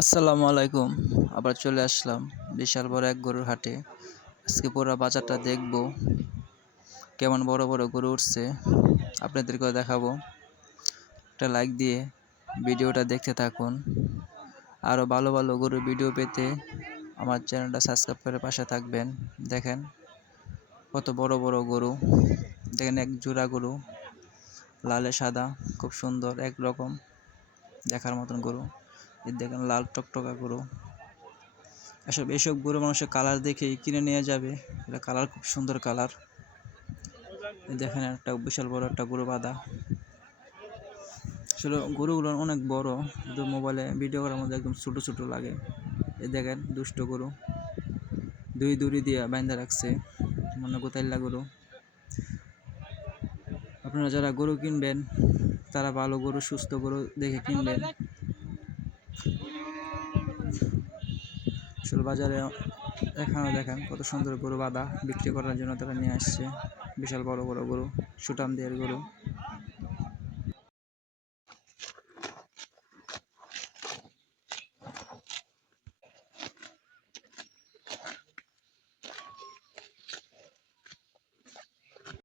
আসসালামু আলাইকুম। আবার চলে আসলাম বিশাল বড় এক গরুর হাটে। আজকে পুরো বাজারটা দেখব, কেমন বড় বড় গরু উঠছে আপনাদেরকেও দেখাবো। একটা লাইক দিয়ে ভিডিওটা দেখতে থাকুন। আরও ভালো ভালো গরুর ভিডিও পেতে আমার চ্যানেলটা সাবস্ক্রাইব করে পাশে থাকবেন। দেখেন কত বড় বড় গরু, দেখেন এক জোড়া গরু, লালে সাদা, খুব সুন্দর একরকম দেখার মতন গরু। এই দেখেন লাল টকটকা গরু। এসব গরু মানুষের কালার দেখেই কিনে নিয়ে যাবে। এটা কালার খুব সুন্দর কালার। দেখেন একটা বিশাল বড় একটা গরু বাঁধা। আসলে গরুগুলো অনেক বড়, কিন্তু মোবাইলে ভিডিও করার মধ্যে একদম ছোট ছোট লাগে। এই দেখেন দুষ্ট গরু, দুই দড়ি দিয়ে বাইন্ধা রাখছে, মনে গোতাইল্লা গরু। আপনারা যারা গরু কিনবেন তারা ভালো গরু, সুস্থ গরু দেখে কিনবেন। আসলে বাজারে এখানে দেখেন কত সুন্দর গরু বাঁধা, বিক্রি করার জন্য তারা নিয়ে আসছে। বিশাল বড় বড় গরু, সুটাম দেহের গরু।